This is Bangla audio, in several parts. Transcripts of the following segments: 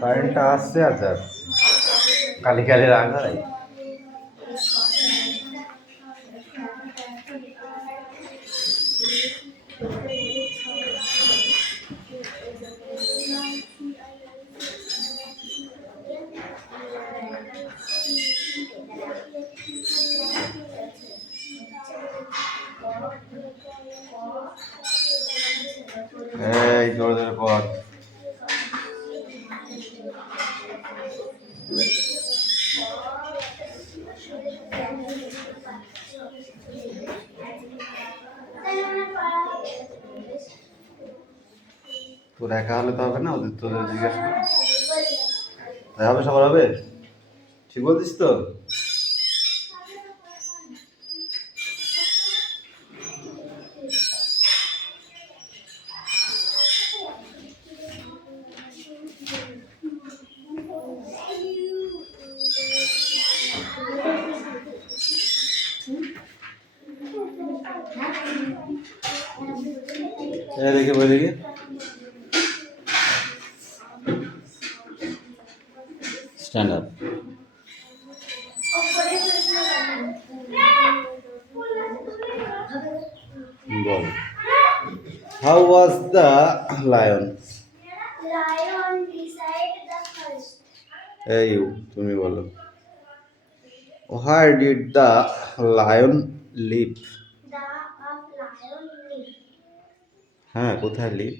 কারেন্টটা আসছে আর যাচ্ছে, কালি কালি রাগ হয়। এই জোরে জোরে পড়। তোর একা হলে তো হবে না, ওদের তোদের জিজ্ঞাসা কর। তাই হবে, সবার হবে। ঠিক বলছিস তো? দেখে বই দেখি। Stand up. Ball, how was the lion? Lion beside the first. এই তুমি বলো। Where did the lion live? The of lion live. হ্যাঁ, কোথায় live?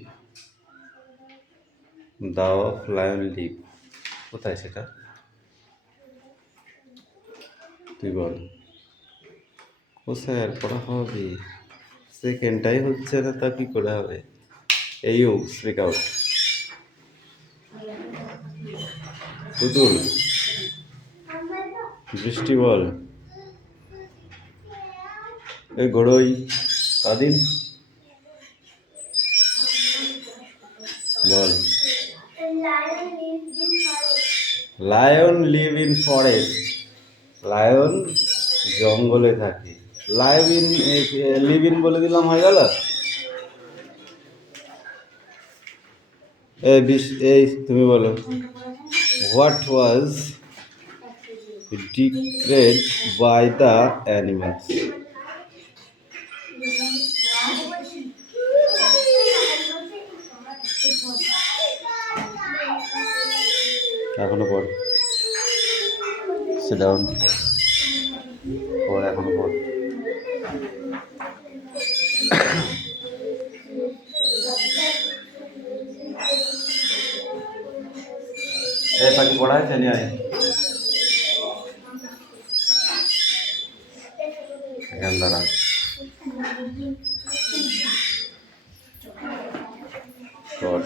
The of lion live, কোথায় সেটা? তুই বল। কোথায় আর পড়া হবে? সেকেন্ডটাই হচ্ছে না, তা কি করে হবে? এই স্পিক আউট। পুতুল, বৃষ্টি বল। এই ঘোড়ই কাদিন বল। Lion lives in forest. Lion live in forest. Lion জঙ্গলে থাকে। লিভ ইন বলে দিলাম, হয়ে গেল। এই তুমি বলো। What was decreed by the animals? এখনো পড়, সিট ডাউন, পড় এখনো পড়। এই পাখি পড়া আছে নি আয় এখান দাঁড়া। পড়।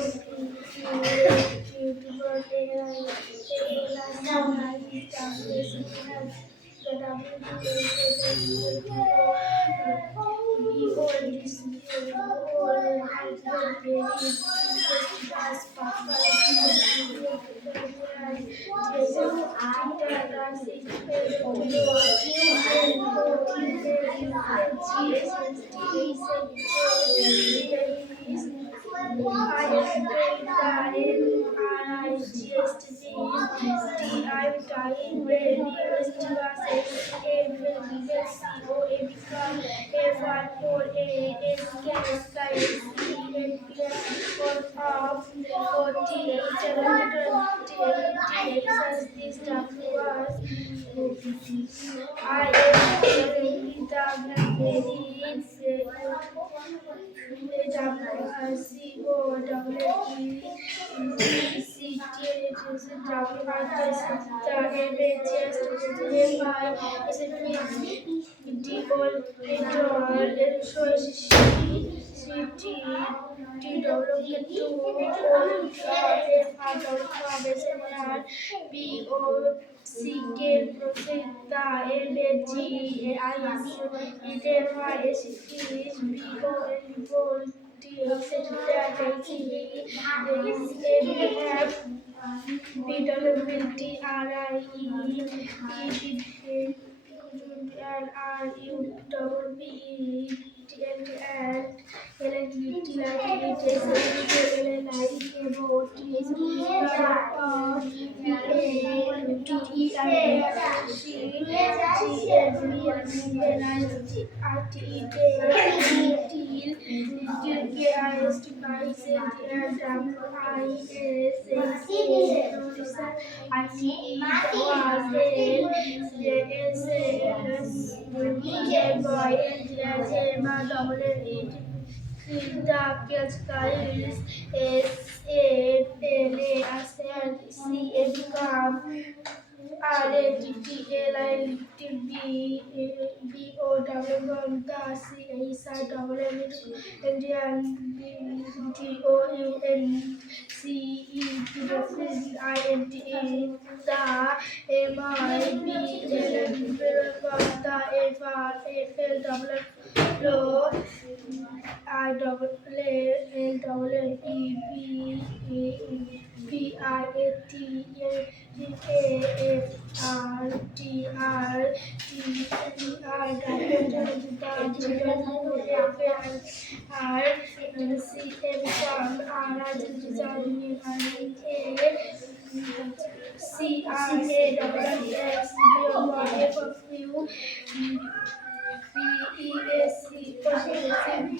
C K Prosita M A G A I S E D Y S Fish B O L Bolt T X T M F P R I E L R U W B T N L L N G T I N T S L N I M O T S P A T E I C G F B L N I T I T E T K I S T I S L M I S S I T E was J S A S J boy and J Ma double L Krita Skies S A L A S L C A become R A T T L I T B B O W the C A S I double L Indian B T O U N C E T the I N T E the M I B L N the F R F L double L I double L double E B P I A T A F R T R T R C M R C R A double S F of U PESC Positivity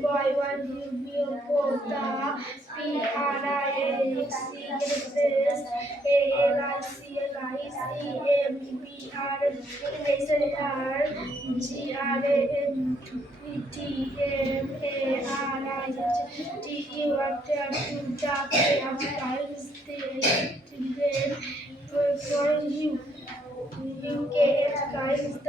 Boy, one you be a quota, you. UK guys the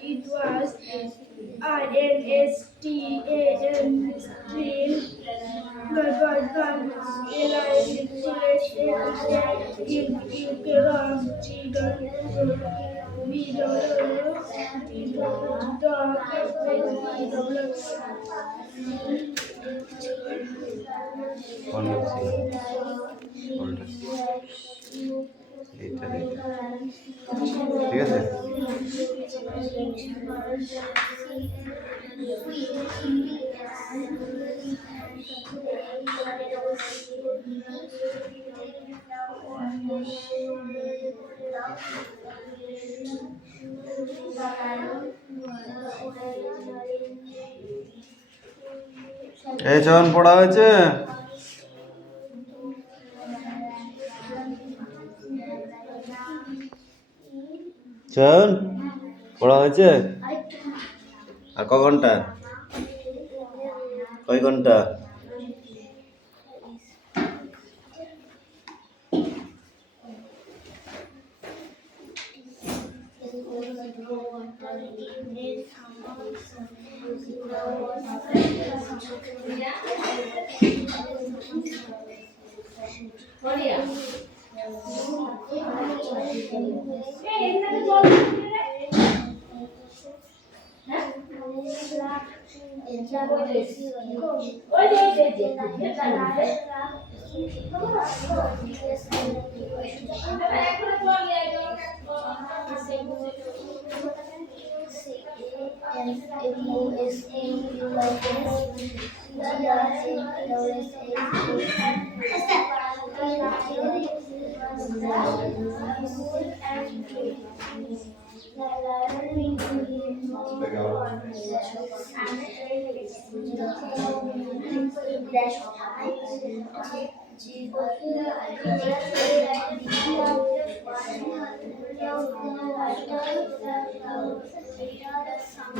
it was INSTAN stream এইটা এইটা ঠিক আছে। এই চয়ন পড়া হয়েছে? চয়ন পড়া হয়েছে? আর ক ঘন্টা? কয় ঘন্টা?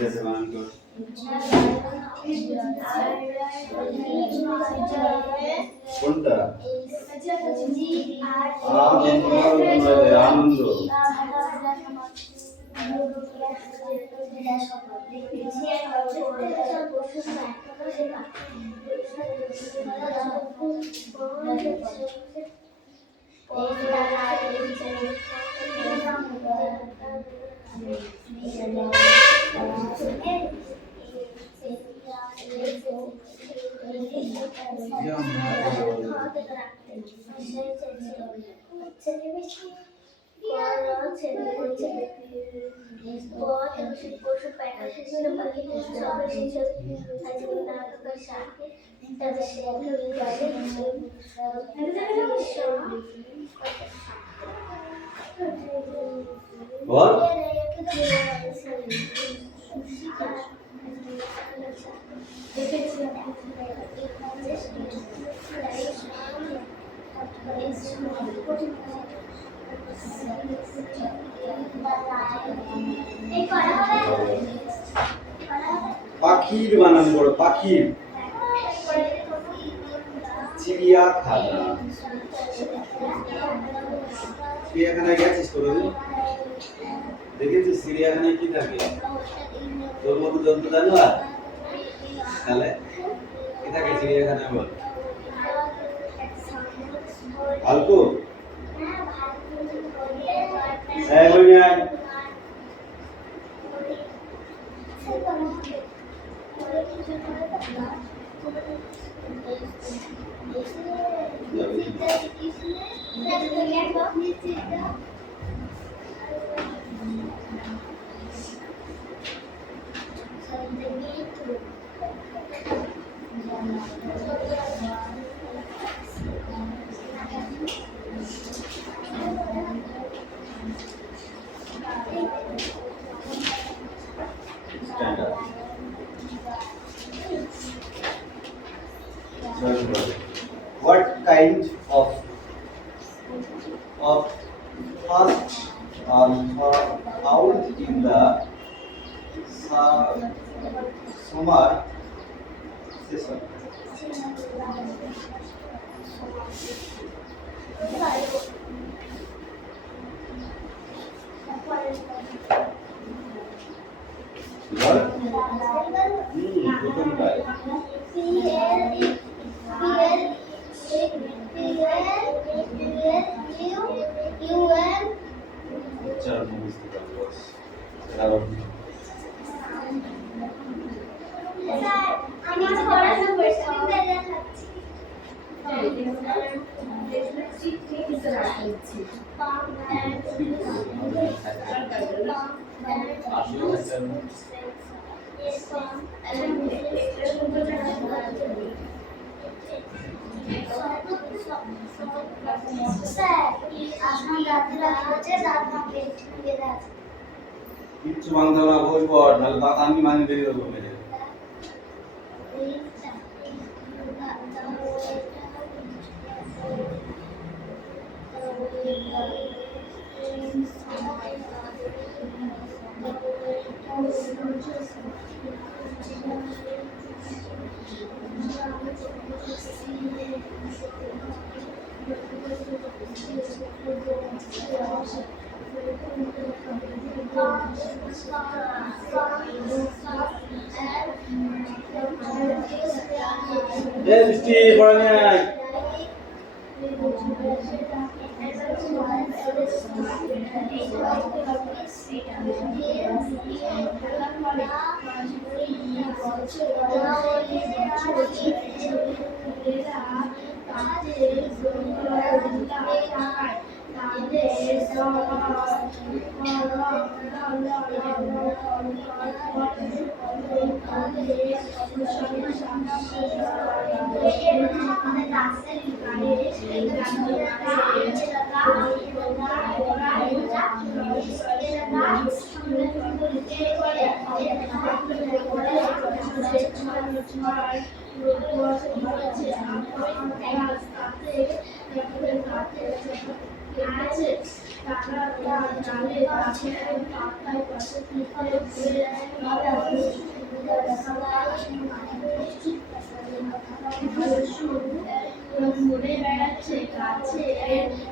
Yes, man, good. কোনটা? আনন্দ। বল। পাখির বানান বড়, পাখির। চিড়িয়াখানা। চিড়িয়াখানায় গেছিস কোনোদিন? দেখেছিস চিড়িয়াখানায় কি থাকে? তোর মতো জন্তু জানোয়ার? তাহলে কি থাকে চিড়িয়াখানায় বল? ভাল্লুক? হ্যাঁ বই নাই। Stand up. What kind of first found in the summer season? What? কিচ্ছু বাংলা না বই পড়, নাহলে দাঁত আমি মানে দিয়ে দেবো মেরে। বৃষ্টি পড়া নেই। ঘুরে বেড়াচ্ছে গাছে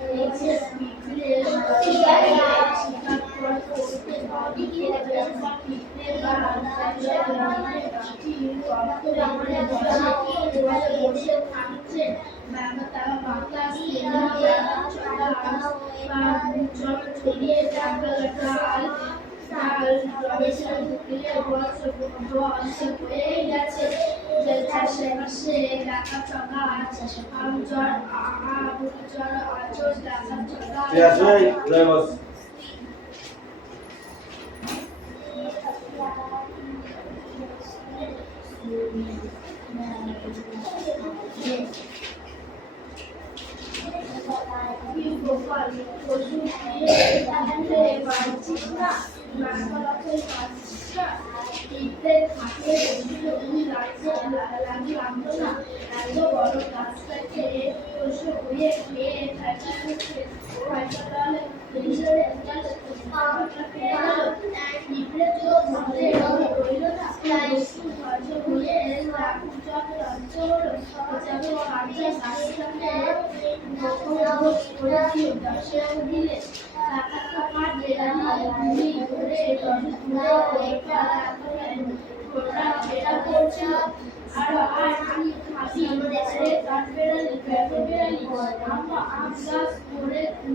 নিচে পিঁপড়ে ঠিক আছে ঘুরে বস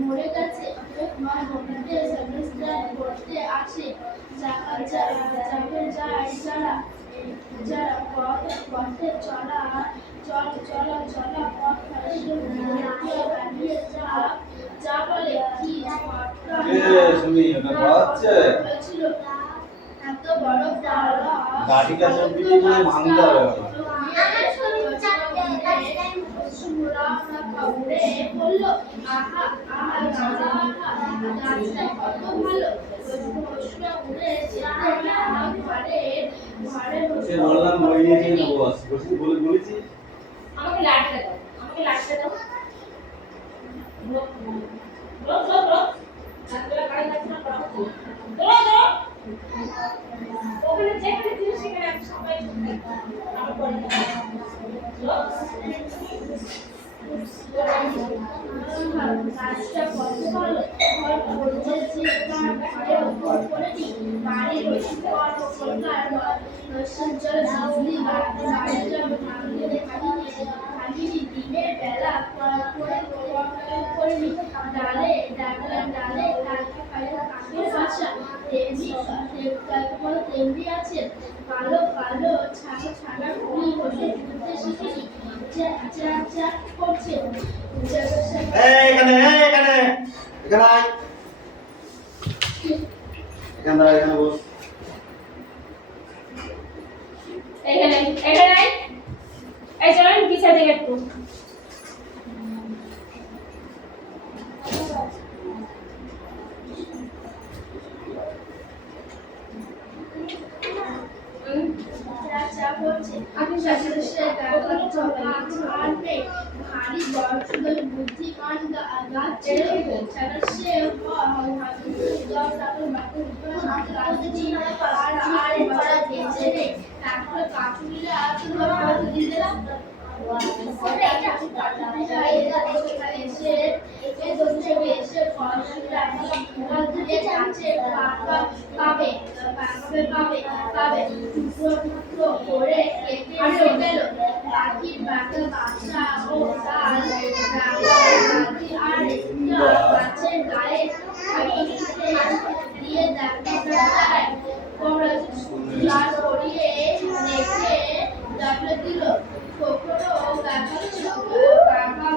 মরে গেছে করতে আসে যারা পথে চলা পথ যা বলে কি শুনি পাচ্ছে এত বড় পাওয়া গাড়ি কাছে মানে ভাঙতে হবে সে বললাম বই নিয়ে নেবো বলেছি আমাকে লাঠটা দাও ওখানে যেখানে জিনিস সেখানে আমি সবাই আমার পরে গাছটা কত ভালো ফল পড়েছে তার ঘরের উপর পড়েনি বাড়ির রসিকর সরকার রসিক জল ঝুলি বাড়িটা ভাঙলে খালি দিনের বেলা করিনি ডালে কাকের বাসা তেমনি আছে কালো ছানা ফুলি বসে ঘুরতে শিখেনি করছে এখানে এখানে বস এখানে এই চলেন পিছনে দিকে একটু আমি ভারী বয়সের বুদ্ধিমান গাছ ছিল সে পাখির বাসা ও তার গাছের গায়ে দিয়ে দেখায় লাল করিয়ে রেখে ডাবলে দিল কখনো কাকা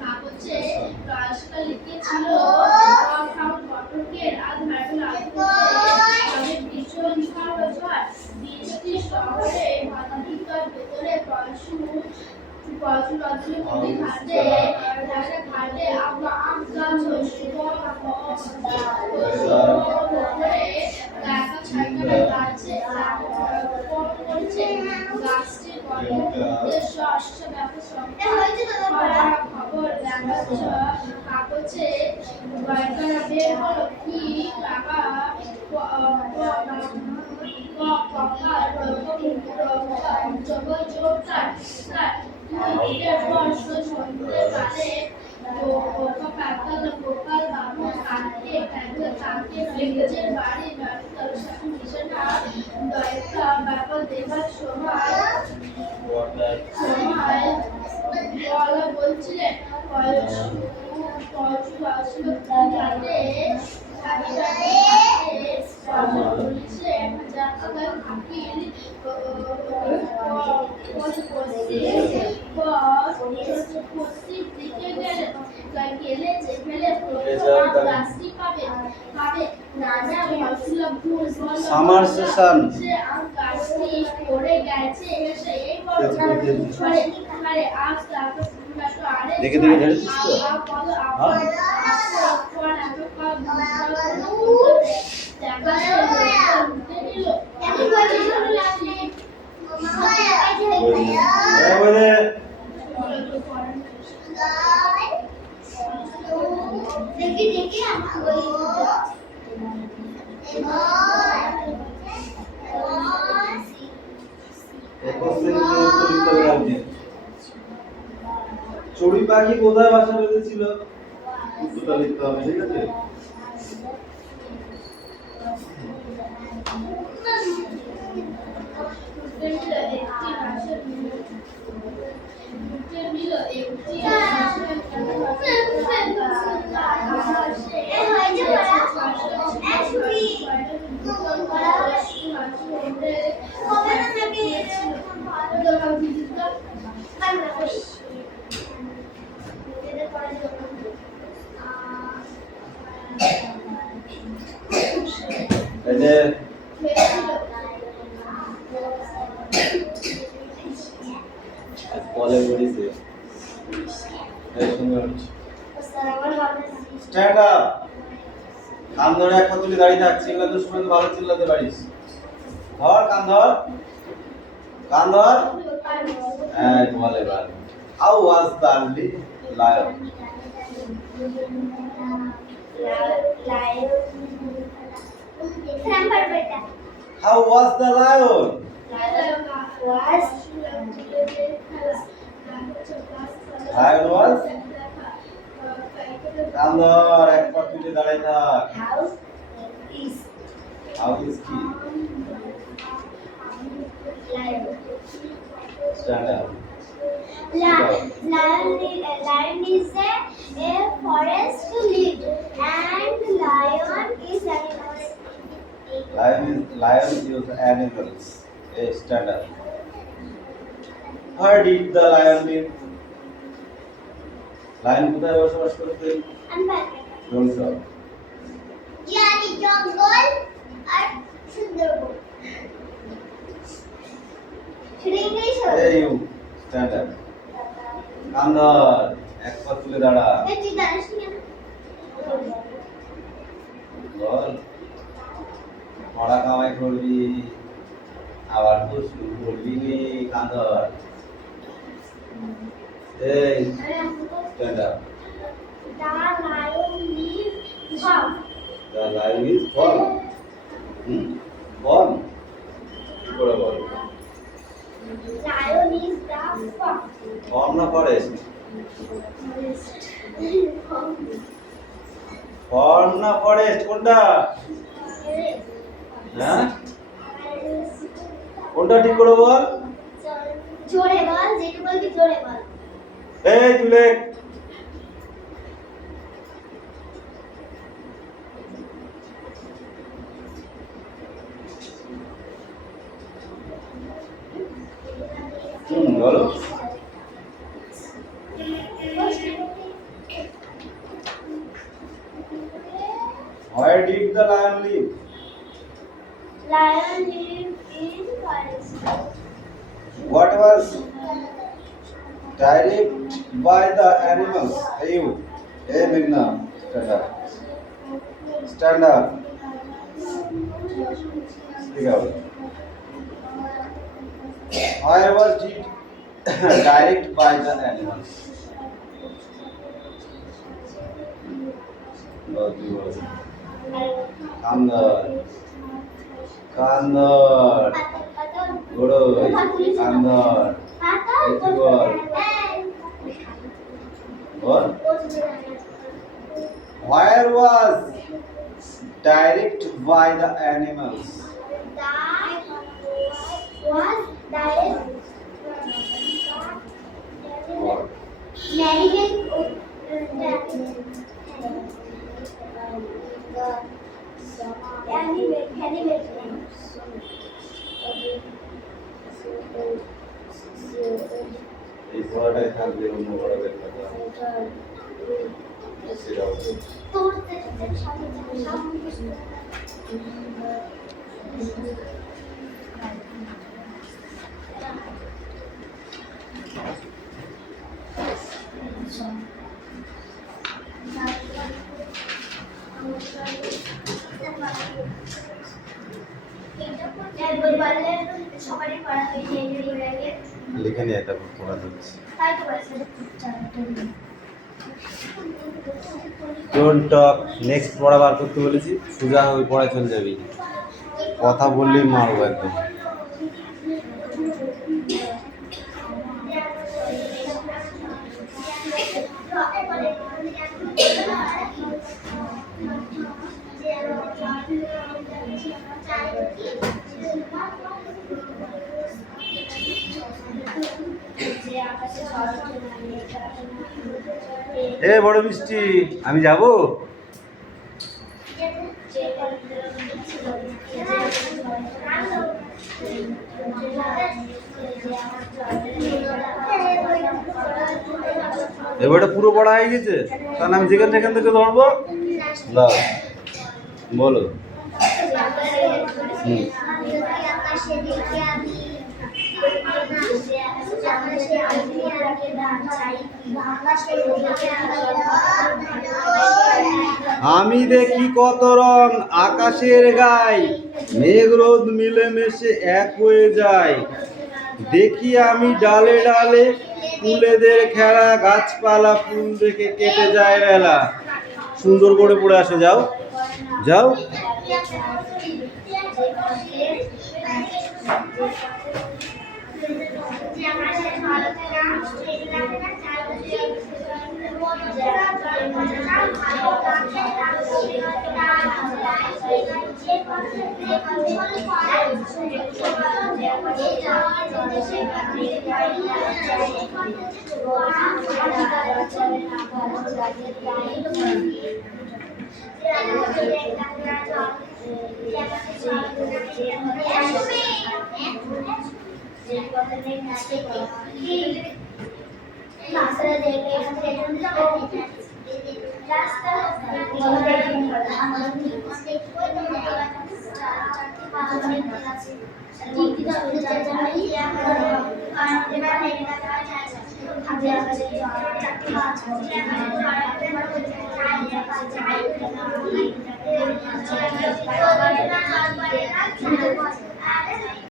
কাগজে কাজটা লিখেছিল ঘটকের আধার ভীষণ ঝড় বৃষ্টি শহরে মাথাটিকার ভেতরে ঘাটে আমরা আম গাছ গাছটির খবর কাগজে বের হলো কি টাকা বলছিলেন সামার সেশন দেখে দেখে ঝেড়েছিস তো? দেখি দেখি চড়ুই পাখি কোথায় বাসা বেঁধেছিল? উত্তরটা লিখতে হবে, ঠিক আছে? এই যে কলে বলেছে স্ট্যান্ড আপ, কান ধরে এক পা তুলে দাঁড়িয়ে থাক, চিল্লাতে সময় তো ভালো চিল্লাতে পারিস। ধর কান ধর, কান ধর। হ্যাঁ বল এবার। How was the lion? How was the lion? Lion was? কান ধর, এক পা তুলে দাঁড়িয়ে থাক। How is কি? Stand up. Lion is a forest lead and lion is animal. Lion is animals. A stand up. Where did the lion live? Lion কোথায় বসবাস করতেন? জঙ্গল। Yani জঙ্গল আর সুন্দরবন। ইংলিশ হবে। Hey you, stand up. কান ধর, এক পা তুলে দাঁড়া। তুই দাঁড়াস কেন? বল, পড়া কামাই করবি, আবার তো শুরু করবি নি, কান ধর। এই stand up. The lion is warm. The lion is born. Born. কি করে বল? Lion is the fox. Born না forest? Born না forest কোনটা? হ্যাঁ? কোনটা ঠিক করে বল? জোরে বল, যেটা বলবি জোরে বল। এই তুলে বলো। Where did the lion live? Lion live in forest. What was direct by the animals? Hey you. Hey Meghna. Stand up. Stand up. Speak out. Where was it direct by the animals? Kandar. Kandar. Guroi. Kandar. Etibar. What? Where was direct by the animals? That was direct. What? এই পড়াটাই থাকবে অন্য বড় ব্যাপারটা সেটাও লিখে নিয়ে তারপর পড়া হচ্ছে ডোন্ট টক নেক্সট পড়া বার করতে বলেছি সোজা ওই পড়ায় চলে যাবি কথা বললেই মারবো একদম এ বড় মিষ্টি আমি যাব এবারে পুরো পড়া হয়ে গেছে তাহলে আমি যেখান থেকে ধরবো দাও বলো আমি দেখি কত রং আকাশের গায়ে মেঘ রোদ মিলেমিশে এক হয়ে যায় দেখি আমি ডালে ডালে ফুলেদের খেলা গাছপালা ফুল দেখে কেটে যায় বেলা সুন্দর করে পড়ে আসো যাও যাও